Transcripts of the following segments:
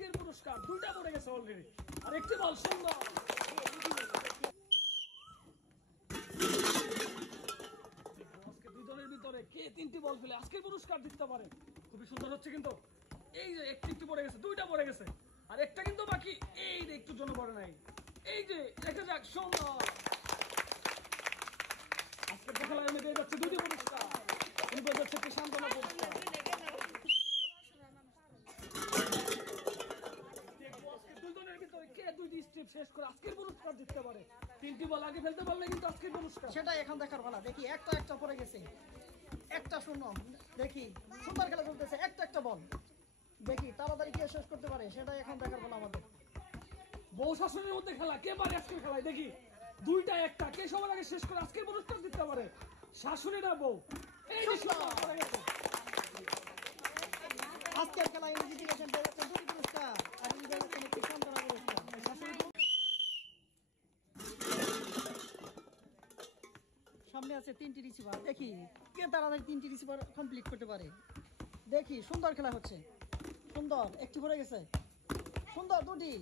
আজকের পুরস্কার দুইটা পড়ে গেছে অলরেডি, আর একটি বল সুন্দর। আজকে দুই দলের ভিতরে কে তিনটি বল ফেলে আজকের পুরস্কার জিততে পারে। খুবই সুন্দর হচ্ছে কিন্তু। এই যে একটি পড়ে গেছে, দুইটা পড়ে গেছে, আর একটা কিন্তু বাকি। এই যে একটু জন্য পড়ে নাই। এই যে দেখা যাক সুন্দর। আজকের খেলায় আমি পেয়ে যাচ্ছে দুটি পুরস্কার। উনি পেয়ে যাচ্ছে একটি সান্ত্বনা পুরস্কার। দুই দলের ভিতরে কে দুইটি স্টেপ শেষ করে আজকের পুরস্কার জিততে পারে। তিনটি বল আগে ফেলতে পারলে কিন্তু আজকের পুরস্কার। সেটাই এখন দেখার বেলা। দেখি একটা একটা পড়ে গেছে, একটা শূন্য। দেখি সুন্দর খেলা চলতেছে, একটা বল। দেখি তাড়াতাড়ি কে শেষ করতে পারে, সেটাই এখন দেখার বেলা আমাদের। বউ শাসনের মধ্যে খেলা, কে পারে আজকের খেলায়। দেখি দুইটা একটা, কে সবার আগে শেষ করে আজকের পুরস্কার জিততে পারে। শাশুড়ি না বউ। এই যে সুন্দর পড়ে গেছে। আজকের খেলায় ইনি জিতে গেছেন, পেয়ে যাচ্ছেন দুটি পুরস্কার, আর ইনি পেয়ে যাচ্ছেন একটি সান্ত্বনা পুরস্কার। সামনে আছে তিনটি রিসিভার। দেখি কে তাড়াতাড়ি তিনটি রিসিভার কমপ্লিট করতে পারে। দেখি সুন্দর খেলা হচ্ছে, সুন্দর একটি পড়ে গেছে, সুন্দর দুটি,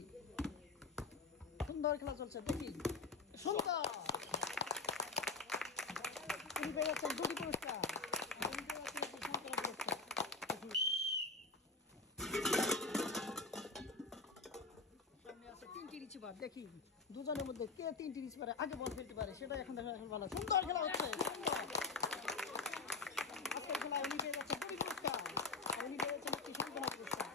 সুন্দর খেলা চলছে। দেখি সুন্দর, তিনি পেয়ে যাচ্ছেন দুটি পুরস্কার। সামনে আছে তিনটি রিসিভার। দেখি দুজনের মধ্যে কে তিনটি রিসিভারে আগে বল ফেলতে পারে, সেটা এখন দেখা ভালো। সুন্দর খেলা হচ্ছে, সুন্দর। আজকের খেলা উনি পেয়ে যাচ্ছেন দুটি পুরস্কার, আর উনি পেয়ে যাচ্ছেন একটি সান্ত্বনা পুরস্কার।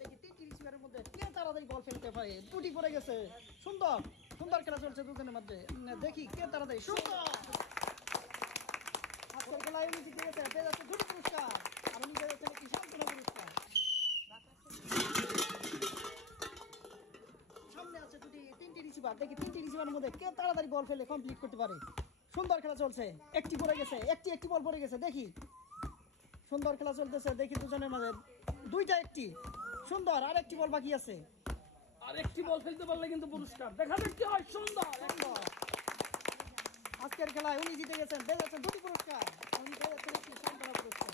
দেখি তিনটি রিসিভারের মধ্যে কে তাড়াতাড়ি বল ফেলতে পারে। দুটি পড়ে গেছে, সুন্দর সুন্দর খেলা চলছে দুজনের মধ্যে। দেখি কে তাড়াতাড়ি, সুন্দর। আজকের খেলায় উনি জিতে গেছে, পেয়ে যাচ্ছে দুটি পুরস্কার, আর উনি পেয়ে যাচ্ছেন একটি সান্ত্বনা পুরস্কার। সামনে আছে তিনটি রিসিভার। দেখি তিনটি রিসিভারের মধ্যে কে তাড়াতাড়ি বল ফেলে কমপ্লিট করতে পারে। সুন্দর খেলা চলছে, একটি পড়ে গেছে, একটি বল পড়ে গেছে। দেখি সুন্দর খেলা চলতেছে। দেখি দুজনের মাঝে দুইটা একটি সুন্দর, আর একটি বল বাকি আছে। আর একটি বল ফেলতে পারলে কিন্তু পুরস্কার। দেখা যাক কি হয়। সুন্দর। আজকের খেলায় উনি জিতে গেছেন, পেয়ে যাচ্ছেন দুটি পুরস্কার, উনি পেয়ে যাচ্ছেন একটি সান্ত্বনা পুরস্কার।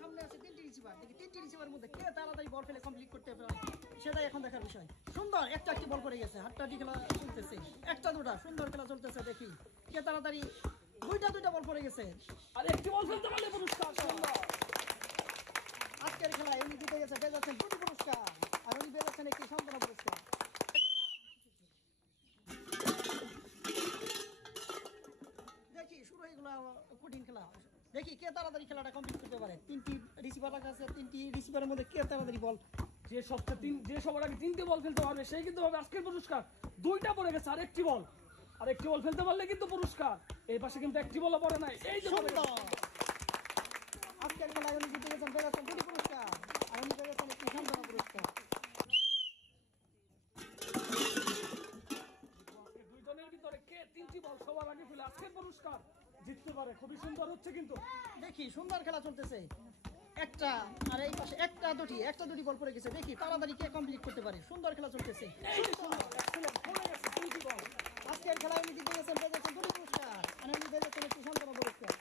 সামনে আছে তিনটি রিসিভার। দেখি তিনটি রিসিভারের মধ্যে কে তাড়াতাড়ি বল ফেলে কমপ্লিট করতে পারে, সেটাই এখন দেখার বিষয়। সুন্দর একটি বল পড়ে গেছে, হাট্টাহাটি খেলা চলতেছে, একটা দুটা সুন্দর খেলা চলতেছে। দেখি কে তাড়াতাড়ি দুইটা বল পড়ে গেছে, আর একটি বল ফেলতে পারলে পুরস্কার। সুন্দর। আজকের খেলায় উনি জিতে গেছে, পেয়ে যাচ্ছেন দুটি পুরস্কার, আর উনি পেয়ে যাচ্ছেন একটি সান্ত্বনা পুরস্কার। দেখি শুরু হয়ে গেল কঠিন খেলা। দেখি কে তাড়াতাড়ি খেলাটা কমপ্লিট করতে পারে। তিনটি রিসিভার রাখা আছে, তিনটি রিসিভারের মধ্যে কে তাড়াতাড়ি বল, যে সবার আগে তিনটি বল ফেলতে পারবে সেই কিন্তু হবে আজকের পুরস্কার। দুইটা পড়ে গেছে, আর একটি বল ফেলতে পারলে কিন্তু পুরস্কার। এই পাশে কিন্তু একটি বল পড়ে নাই। এই যে আজকের খেলায় উনি জিতে গেছেন, পেয়ে যাচ্ছেন দুটি পুরস্কার, আর উনি পেয়ে যাচ্ছেন একটি সান্ত্বনা পুরস্কার। দুই জনের ভিতরে কে তিনটি বল সবার আগে ফেলে আজকের পুরস্কার জিততে পারে। খুবই সুন্দর হচ্ছে কিন্তু। দেখি সুন্দর খেলা চলতেছে, একটা আর এই পাশে একটা দুটি বল পড়ে গেছে। দেখি তাড়াতাড়ি কে কমপ্লিট করতে পারে। সুন্দর খেলা চলতেছে, আজকের খেলায় উনি জিতে গেছেন, পেয়ে যাচ্ছেন দুটি পুরস্কার, আর উনি পেয়ে যাচ্ছেন একটি সান্ত্বনা পুরস্কার।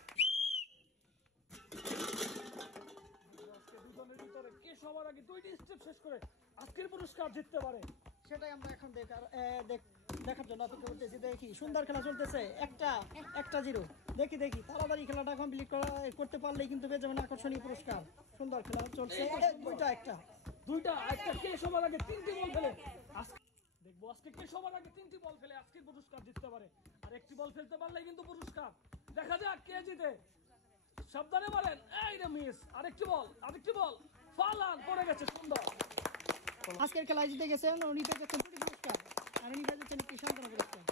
দুজনের ভিতরে কে সবার আগে দুইটি স্টেপ শেষ করে আজকের পুরস্কার জিততে পারে, সেটাই আমরা এখন দেখার জন্য অপেক্ষা করতেছি। দেখি সুন্দর খেলা চলতেছে, একটা জিরো। দেখি তাড়াতাড়ি খেলাটা কমপ্লিট করতে পারলেই কিন্তু পেয়ে যাবেন আকর্ষণীয় পুরস্কার। সুন্দর খেলা চলছে, দুইটা একটা কে সবার আগে তিনটি বল ফেলে দেখবো আজকে কে সবার আগে তিনটি বল ফেলে আজকের পুরস্কার জিততে পারে। আর একটি বল ফেলতে পারলেই কিন্তু পুরস্কার। দেখা যাক কে জিতে। সাবধানে বলেন। এই রে মিস, আরেকটি বল ফালান পড়ে গেছে। সুন্দর। আজকের খেলায় জিতে গেছেন, উনি পেয়ে যাচ্ছেন দুটি পুরস্কার, আর উনি পেয়ে যাচ্ছেন একটি সান্ত্বনা পুরস্কার।